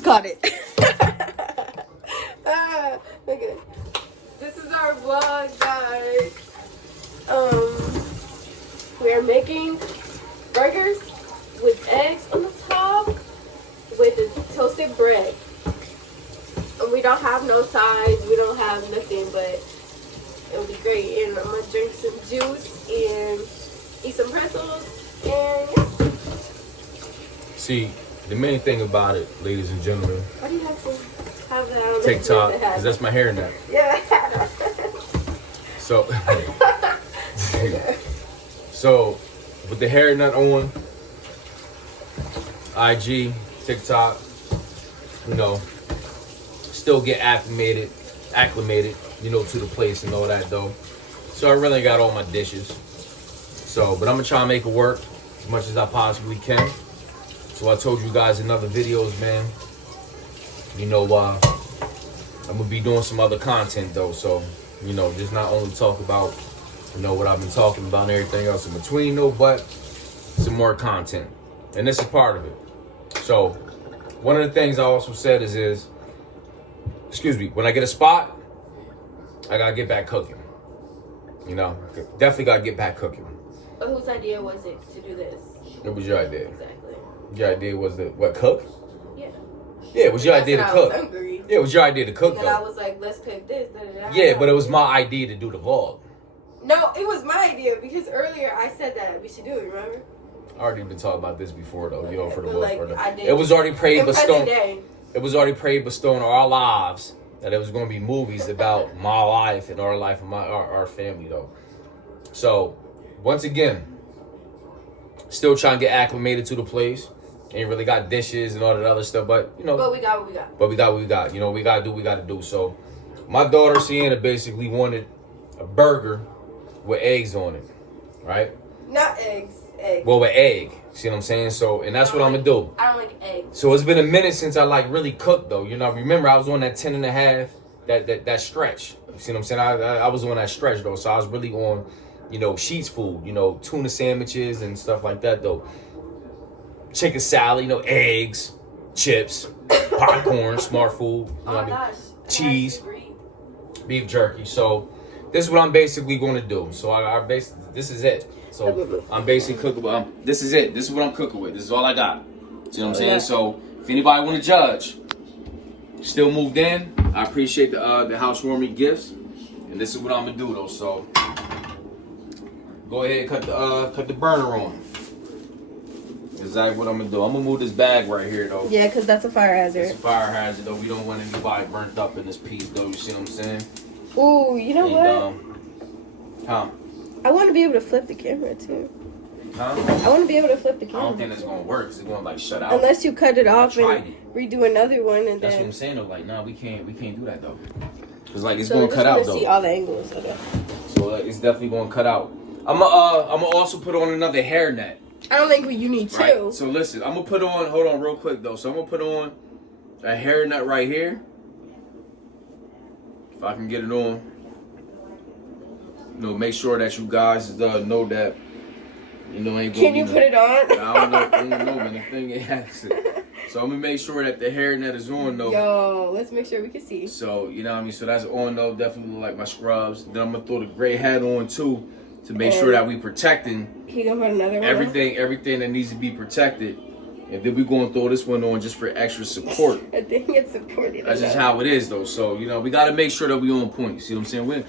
just caught it. Look at it. This is our vlog, guys. We are making burgers with eggs on the top with the toasted bread. And we don't have no sides, we don't have nothing, but it'll be great. And I'm gonna drink some juice and eat some pretzels, and yeah. See, the main thing about it, ladies and gentlemen, Why do you have to have that on TikTok, because that's my hair now. Yeah. So, so with the hair nut on, IG, TikTok, you know, still get acclimated, you know, to the place and all that though. So I really got all my dishes. So, but I'm gonna try and make it work as much as I possibly can. So I told you guys in other videos, man, you know, I'm gonna be doing some other content though. So, you know, just not only talk about, you know, what I've been talking about and everything else in between though, but some more content. And this is part of it. So one of the things I also said is, excuse me, when I get a spot, I gotta get back cooking. You know, definitely gotta get back cooking. But whose idea was it to do this? It was your idea. Exactly. Your idea was to, what, cook? Yeah. Yeah, it was your idea to cook. Yeah, it was your idea to cook and though. I was like, let's cook this. Da, da, da. Yeah, but it was my idea to do the vlog. No, it was my idea because earlier I said that we should do it, remember? I already been talking about this before though, you know, for the But, most like, part. I did. It was already prayed In present bestowed. day. It was already prayed bestowed on our lives that it was going to be movies about my life and our life and our family though. So once again, still trying to get acclimated to the place. Ain't really got dishes and all that other stuff, but you know. But we got what we got. But we got what we got. You know, we gotta do what we gotta do. So my daughter Sienna basically wanted a burger with eggs on it, right? Not eggs. Eggs. Well, with egg. See what I'm saying? So, and that's what I'm gonna do. I don't like eggs. So it's been a minute since I like really cooked though. You know, remember I was on that 10 and a half, that stretch. You see what I'm saying? I was on that stretch though. So I was really on, you know, sheets food, you know, tuna sandwiches and stuff like that though. Chicken salad, you know, eggs, chips, popcorn, smart food, you know what I mean? Gosh. Cheese, beef jerky. So this is what I'm basically going to do. So this is it. So I'm basically cooking. This is it. This is what I'm cooking with. This is all I got. See what I'm saying? So if anybody want to judge, still moved in. I appreciate the housewarming gifts, and this is what I'm gonna do though. So go ahead and cut the burner on. Exactly what I'm gonna do. I'm gonna move this bag right here though. Yeah, because that's a fire hazard. It's a fire hazard though. We don't want anybody burnt up in this piece though. You see what I'm saying? Ooh, you know what? Huh? I want to be able to flip the camera too. Huh? I want to be able to flip the I camera. don't think it's gonna work. It's gonna like shut out. Unless you cut it off and tried it. redo another one, and That's then. what I'm saying though. Like, nah, we can't do that though. Cause like it's So gonna we're cut just out gonna see though. all the angles of it. So it's definitely gonna cut out. I'ma also put on another hairnet. I don't think you need two. Right? So listen, I'm gonna put on. Hold on, real quick though. So I'm gonna put on a hairnet right here. If I can get it on. You know, make sure that you guys know that. You know, ain't gonna Can you put it on? I don't know, man. The thing ain't happening. So I'm gonna make sure that the hairnet is on though. Yo, let's make sure we can see. So you know what I mean. So that's on though. Definitely look like my scrubs. Then I'm gonna throw the gray hat on too, to make sure that we protecting He gonna put another one. everything that needs to be protected. And then we gonna throw this one on just for extra support. I think it's supported. That's just how it is though. So you know we gotta make sure that we on point. You see what I'm saying?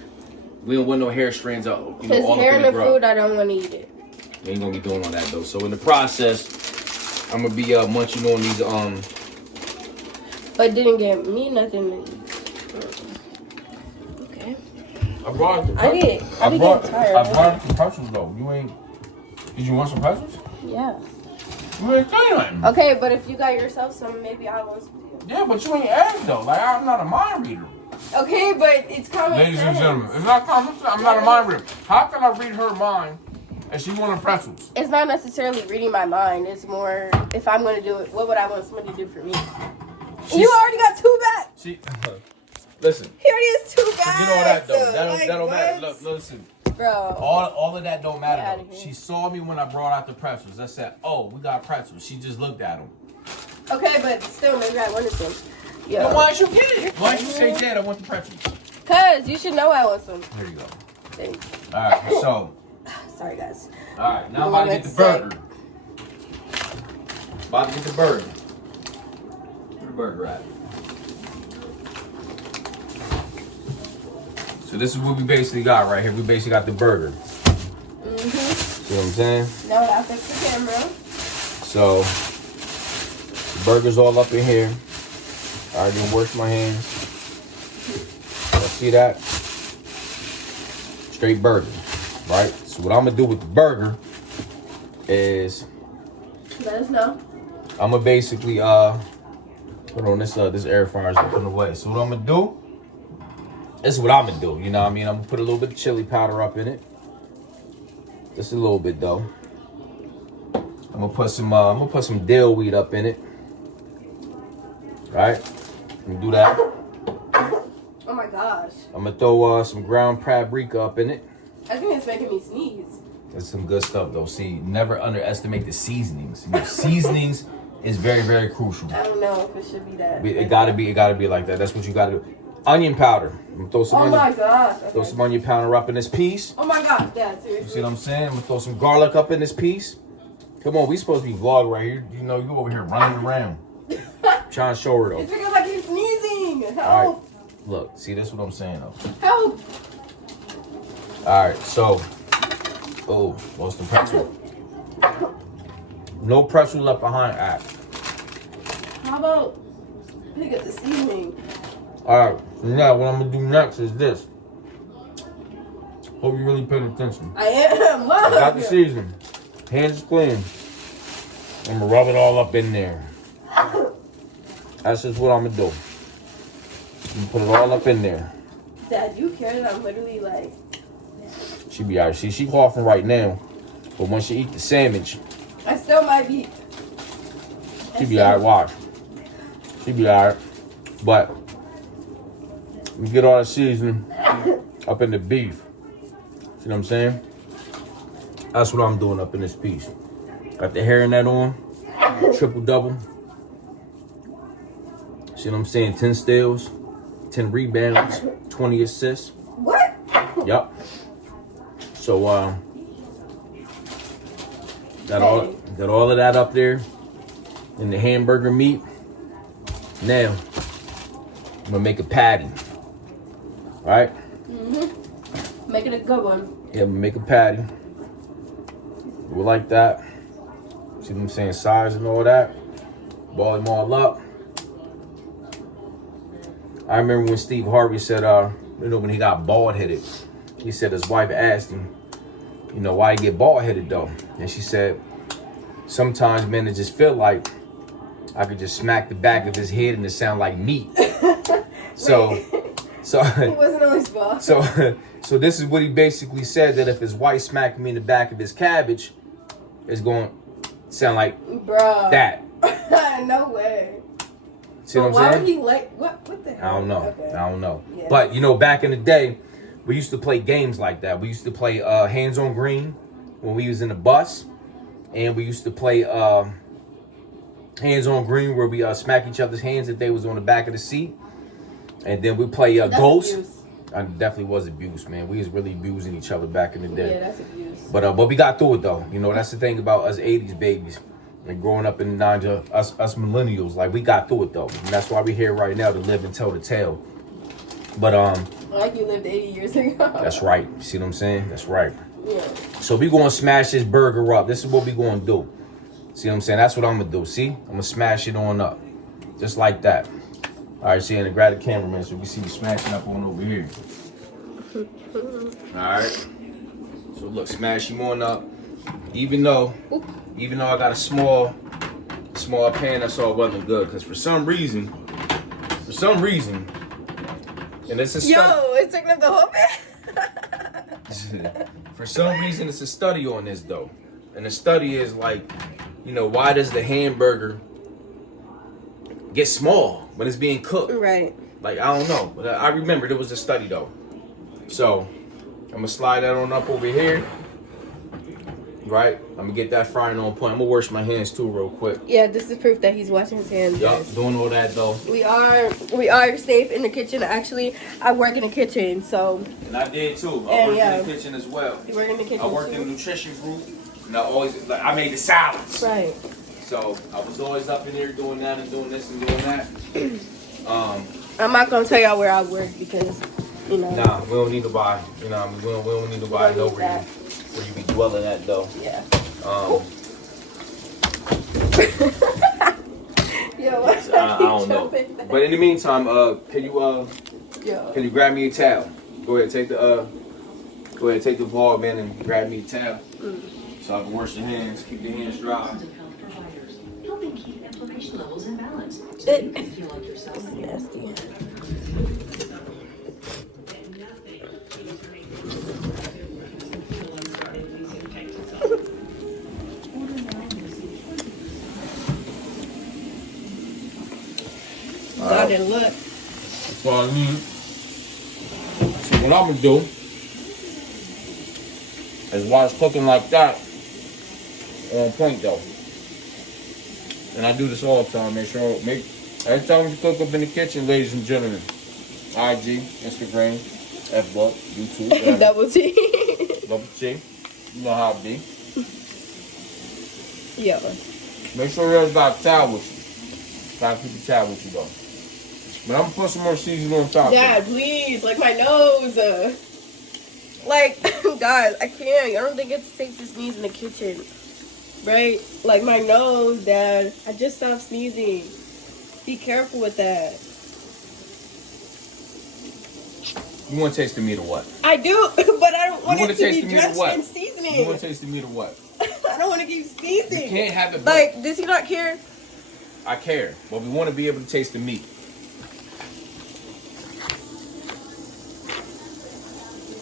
We don't want no hair strands out. You know, Because all hair up in in the the food, I don't want to eat it. We ain't gonna be doing all that though. So in the process, I'm gonna be munching on these But it didn't get me nothing. Okay. I brought. I get tired. I brought some pretzels though. You ain't. Did you want some pretzels? Yeah. You ain't saying nothing. Okay, but if you got yourself some, maybe I want some too. Yeah, but you ain't asked though. Like I'm not a mind reader. Okay, but it's common Ladies and sense. gentlemen, it's not common sense. I'm not a mind reader. How can I read her mind and she wanted pretzels? It's not necessarily reading my mind. It's more if I'm going to do it, what would I want somebody to do for me? You already got two back. Listen. He already has two back. You know that though. So, That don't matter. Look, listen. Bro. All of that don't matter. Get outta Though. here. She saw me when I brought out the pretzels. I said, "Oh, we got pretzels." She just looked at them. Okay, but still, maybe I wanted some. Well, Yo. why don't you get it? Why don't you say, Dad, I want the pretzels? Cause you should know I want some. Here you go. Thanks. All right, so. Sorry, guys. All right, now I'm about to get the burger. About to get the burger. Where the burger at? So this is what we basically got right here. We basically got the burger. Mm-hmm. See what I'm saying? Now that I fix the camera. So the burger's all up in here. I already washed my hands. Y'all see that? Straight burger, right? So what I'm gonna do with the burger is Let us know. I'm gonna basically put on this air fryer's putting away. So what I'm gonna do? This is what I'm gonna do. You know what I mean? I'm gonna put a little bit of chili powder up in it. Just a little bit though. I'm gonna put some dill weed up in it. Right? I'm gonna do that. Oh my gosh. I'm gonna throw some ground paprika up in it. I think it's making me sneeze. That's some good stuff though. See, never underestimate the seasonings. You know, seasonings is very, very crucial. I don't know if it should be that. It gotta be like that. That's what you gotta do. Onion powder. I'm gonna throw some Oh my gosh. throw Okay. some onion powder up in this piece. Oh my god. Yeah, You seriously. see what I'm saying? I'm gonna throw some garlic up in this piece. Come on, we supposed to be vlog right here. You know, you over here running around. Trying to show her It's though. because I keep sneezing. Help. All right. Look, see, this is what I'm saying though. Help. All right, so, oh, lost the pretzel. No pretzel left behind. All right. How about pick up the seasoning? All right, so now what I'm gonna do next is this. Hope you really paid attention. I am. I got the Look. seasoning. Hands is clean. I'm gonna rub it all up in there. That's just what I'm gonna do. I'm gonna put it all up in there. Dad, you care that I'm literally like. She be alright. See, she coughing right now, but when she eat the sandwich, I still might be. she be alright. Watch. She be alright. But we get all the seasoning up in the beef. See what I'm saying? That's what I'm doing up in this piece. Got the hairnet on. Triple double. See what I'm saying? 10 steals, 10 rebounds, 20 assists. What? Yup. So got all of that up there in the hamburger meat. Now I'm gonna make a patty. Right? Make it a good one. Yeah, I'm gonna make a patty. Do it like that. See what I'm saying? Size and all that. Ball them all up. I remember when Steve Harvey said, when he got bald headed, he said his wife asked him, why he get bald headed though? And she said, sometimes, man, it just feel like I could just smack the back of his head and it sound like meat. So It wasn't on his fault. so this is what he basically said, that if his wife smacked me in the back of his cabbage, it's going to sound like Bruh. that. No way. See what I'm why saying? would he like what the hell? I don't know. Okay. I don't know. Yeah. But back in the day, we used to play games like that. We used to play Hands on Green when we was in the bus, and we used to play Hands on Green where we smack each other's hands if they was on the back of the seat, and then we play That's Ghost. abuse. I definitely was abuse, man. We was really abusing each other back in the day. Yeah, that's abuse. But we got through it though. That's the thing about us 80s babies and growing up in the 90s, us millennials, like we got through it though. And that's why we're here right now to live and tell the tale. But Like you lived 80 years ago. that's right. See what I'm saying? That's right. Yeah. So we gonna smash this burger up. This is what we gonna do. See what I'm saying? That's what I'm gonna do. See? I'm gonna smash it on up. Just like that. Alright, see, and grab the cameraman so we see you smashing up on over here. Alright. So look, smash him on up. Even though I got a small pan, that's all well and good. Because for some reason, and it's a It's taking up the whole bit. for some reason, it's a study on this though. And the study is like, why does the hamburger get small when it's being cooked? Right. Like, I don't know. But I remember there was a study though. So I'm gonna slide that on up over here. Go right? I'm gonna get that frying on point. I'm gonna wash my hands too real quick. Yeah, this is proof that he's washing his hands. Yup, Guys. doing all that though. We are safe in the kitchen. Actually, I work in the kitchen, so. And I did too. I And worked yeah. in the kitchen as well. You work in the kitchen I worked too? in the nutrition group, and I made the salads. Right. So I was always up in here doing that and doing this and doing that. I'm not gonna tell y'all where I work because, you know. Nah, we don't need to buy. You know, we don't need to buy know where you be dwelling at though. Yeah. Yo, I don't know. But in the meantime, can you grab me a towel? Go ahead, take the ball, man, and grab me a towel. So I can wash your hands, keep your hands dry. Helping keep inflammation levels in balance. It- Feel like yourself. Nasty. I didn't look. That's all I need. So what I'm gonna do is while it's cooking like that, on point though. And I do this all the time. Every time you cook up in the kitchen, ladies and gentlemen. IG, Instagram, F-Book, YouTube, whatever. Double T. Double T. You know how it be. Yo. Make sure there's got a towel with you. Gotta keep the towel with you though. But I'm gonna put some more seasoning on top. Dad, please, like my nose. Like, guys, I can't. I don't think it's safe to sneeze in the kitchen. Right? Like my nose, Dad. I just stopped sneezing. Be careful with that. You want to taste the meat or what? I do, but I don't want You wanna it to taste be the meat or drenched what? in seasoning. You want to taste the meat or what? I don't want to keep sneezing. You can't have it. Like, does he not care? I care, but we want to be able to taste the meat.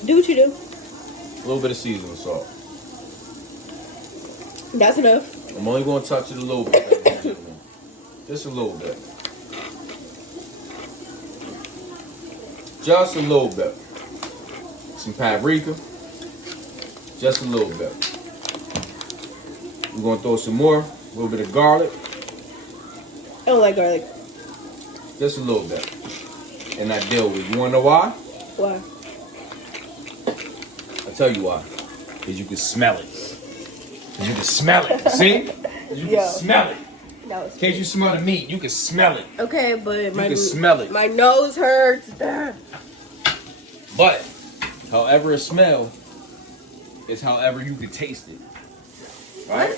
Do what you do. A little bit of seasoning salt. That's enough. I'm only going to touch it a little bit, ladies and gentlemen. Just a little bit. Just a little bit. Some paprika. Just a little bit. We're going to throw some more. A little bit of garlic. I don't like garlic. Just a little bit. And I deal with it. You want to know why? Why? I'll tell you why. Because you can smell it. Because you can smell it. See? You Yo. can smell it. That was In case you smell the meat, you can smell it. okay, but You can smell it. My nose hurts. But, however it smells, is however you can taste it. Right?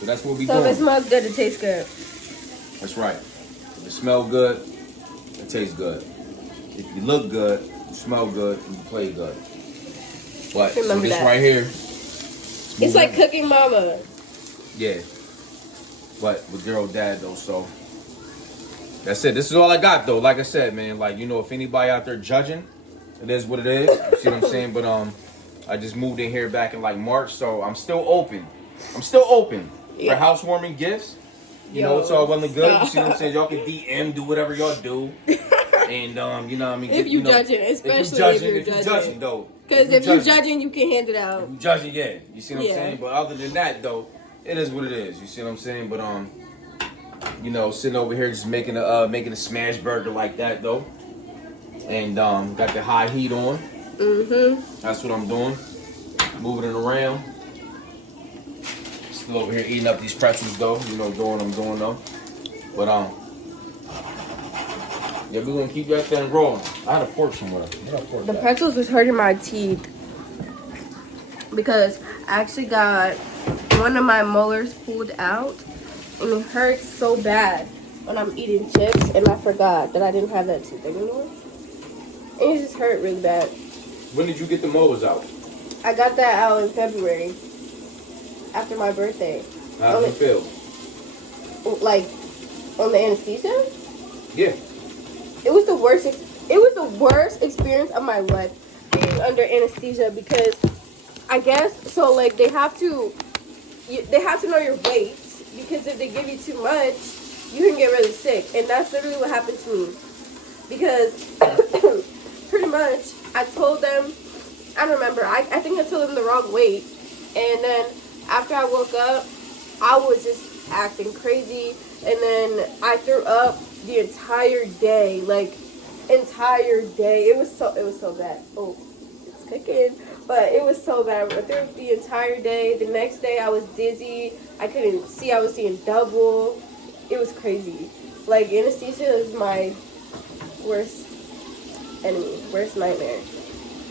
So that's what we So if doing. it smells good, it tastes good. That's right. If it smells good, it tastes good. If you look good, you smell good, and you play good. But so Remember this that. right here, It's like cooking mama. yeah. But with your old dad though, so that's it. This is all I got though. Like I said, man, like you know, if anybody out there judging, it is what it is. You see what I'm saying? But I just moved in here back in like March, so I'm still open. Yeah. For housewarming gifts. You know, Yo, it's all well and good. You see what I'm stop. saying? Y'all can DM, do whatever y'all do. And you know what I mean? If you judging, especially if you're judging. though. Because if you're judging, you can hand it out. If you judging, yeah. You see what I'm Yeah. saying? But other than that though, it is what it is. You see what I'm saying? But you know, sitting over here just making a smash burger like that though. And got the high heat on. Mm-hmm. That's what I'm doing. Moving it around. Still over here eating up these pretzels though. You know, doing what I'm doing though. But yeah, we're gonna keep that thing rolling. I had a fork somewhere. Where'd I fork The at? pretzels was hurting my teeth because I actually got one of my molars pulled out and it hurts so bad when I'm eating chips, and I forgot that I didn't have that tooth anymore. And it just hurt really bad. When did you get the molars out? I got that out in February after my birthday. How did you feel? Like on the anesthesia? Yeah. It was the worst. It was the worst experience of my life being under anesthesia because I guess so. Like they have to know your weight because if they give you too much, you can get really sick, and that's literally what happened to me. Because pretty much, I told them. I don't remember. I think I told them the wrong weight, And then after I woke up, I was just acting crazy. And then I threw up the entire day. Like, entire day. It was so bad. Oh, it's cooking. But it was so bad. I threw up the entire day. The next day I was dizzy. I couldn't see. I was seeing double. It was crazy. Like, anesthesia is my worst enemy, worst nightmare.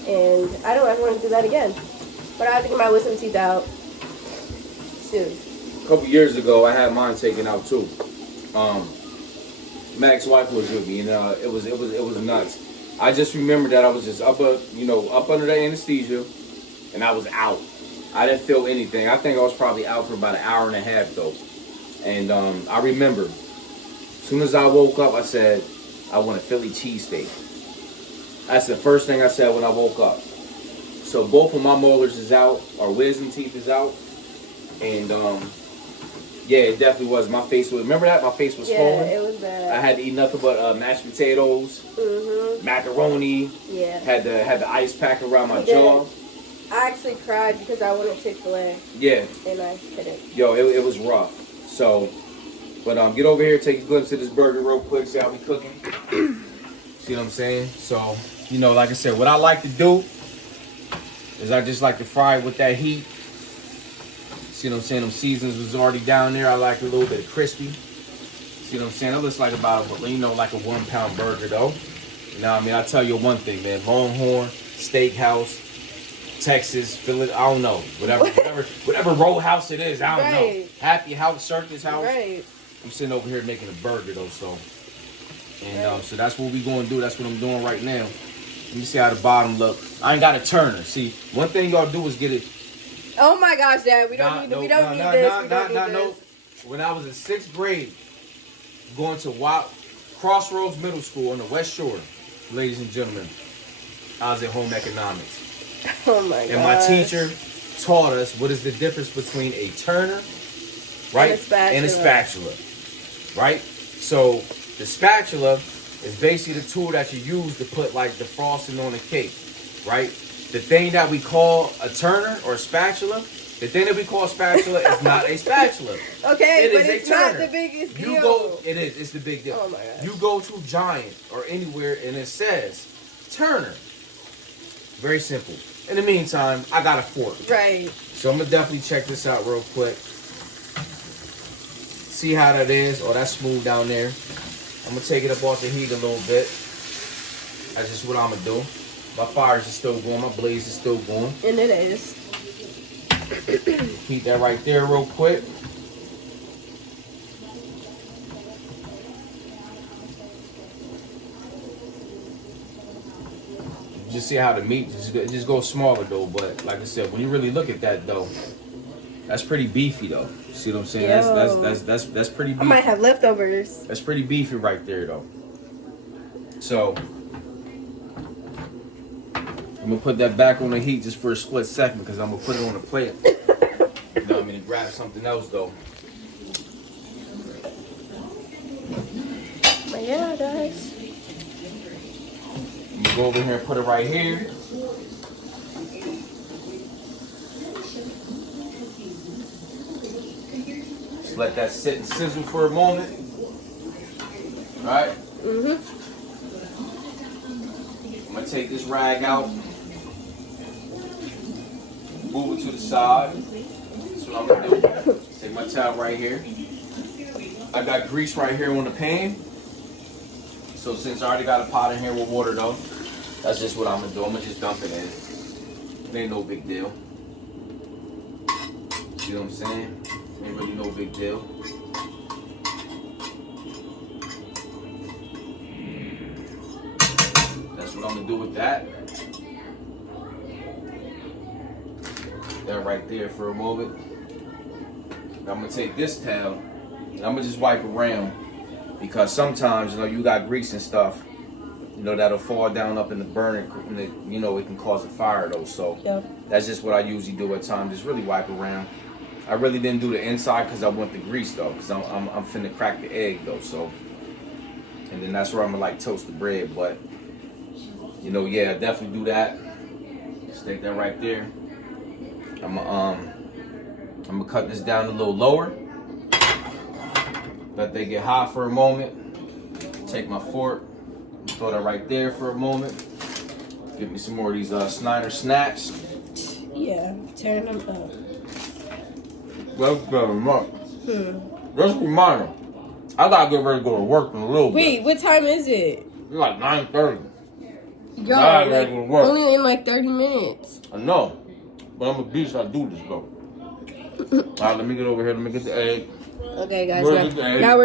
And I don't ever want to do that again. But I have to get my wisdom teeth out soon. A couple years ago, I had mine taken out too. Mac's wife was with me, and it was nuts. I just remember that I was just up under the anesthesia, and I was out. I didn't feel anything. I think I was probably out for about an hour and a half though. And I remember, as soon as I woke up, I said, I want a Philly cheesesteak. That's the first thing I said when I woke up. So both of my molars is out, our wisdom teeth is out, and yeah, it definitely was. My face was. Remember that? My face was swollen. Yeah, it was bad. I had to eat nothing but mashed potatoes, macaroni. Yeah. Had the ice pack around my jaw. I actually cried because I wanted Chick-fil-A. Yeah. And I couldn't. Yo, it was rough. So, but get over here, take a glimpse of this burger real quick. See how we cooking. See what I'm saying? So, like I said, what I like to do is I just like to fry it with that heat. See what I'm saying? Them seasons was already down there. I like a little bit of crispy. See what I'm saying? It looks like about like a 1 pound burger though. You know what I mean? I'll tell you one thing, man. Longhorn, Steakhouse, Texas, Philly, I don't know. Whatever roadhouse it is, I don't know. Happy House, Circus House. Right. I'm sitting over here making a burger though, so. And so that's what we gonna do. That's what I'm doing right now. Let me see how the bottom look. I ain't got a turner. See, one thing y'all do is get it. Oh my gosh, Dad, we don't need this. When I was in 6th grade, going to Crossroads Middle School on the West Shore, ladies and gentlemen, I was at home economics. Oh my god. And my teacher taught us what is the difference between a turner, right, and a spatula, right? So the spatula is basically the tool that you use to put like the frosting on a cake, right? The thing that we call a turner or a spatula, the thing that we call a spatula is not a spatula. Okay, but it's not the biggest deal. It's the big deal. Oh my gosh. You go to Giant or anywhere and it says Turner. Very simple. In the meantime, I got a fork. Right. So I'm gonna definitely check this out real quick. See how that is. Oh, that's smooth down there. I'm gonna take it up off the heat a little bit. That's just what I'm gonna do. My fires are still going. My blaze is still going. And it is. Heat that right there real quick. Just see how the meat just goes smaller though. But like I said, when you really look at that though, that's pretty beefy though. See what I'm saying? That's pretty beefy. I might have leftovers. That's pretty beefy right there though. So I'm gonna put that back on the heat just for a split second because I'm gonna put it on a plate. You know what I mean? To grab something else though. But yeah, guys. I'm gonna go over here and put it right here. Just let that sit and sizzle for a moment. All right? I'm gonna take this rag out. Move it to the side. That's what I'm gonna do. Take my towel right here. I got grease right here on the pan. So since I already got a pot in here with water though, that's just what I'm gonna do. I'm gonna just dump it in. It ain't no big deal. You know what I'm saying? Ain't really no big deal. That's what I'm gonna do with that. That right there for a moment. I'm gonna take this towel and I'm gonna just wipe around because sometimes you got grease and stuff, that'll fall down up in the burner and it can cause a fire though. So that's just what I usually do at times. Just really wipe around. I really didn't do the inside because I want the grease though, because I'm finna crack the egg though. So, and then that's where I'm gonna like toast the bread. But yeah, definitely do that. Just take that right there. I'm gonna I'm gonna cut this down a little lower. Let they get hot for a moment. Take my fork, throw that right there for a moment. Get me some more of these Snyder snaps. Yeah, turn them up. Let's get them up. Let's remind them. I gotta get ready to go to work in a little bit. Wait, what time is it? It's like 9:30. Yo, Nah, like, that will work. only in like 30 minutes. I know. But I'm a beast. I do this, though. Alright, let me get over here. Let me get the egg. Okay, guys. Where's the egg? Now we're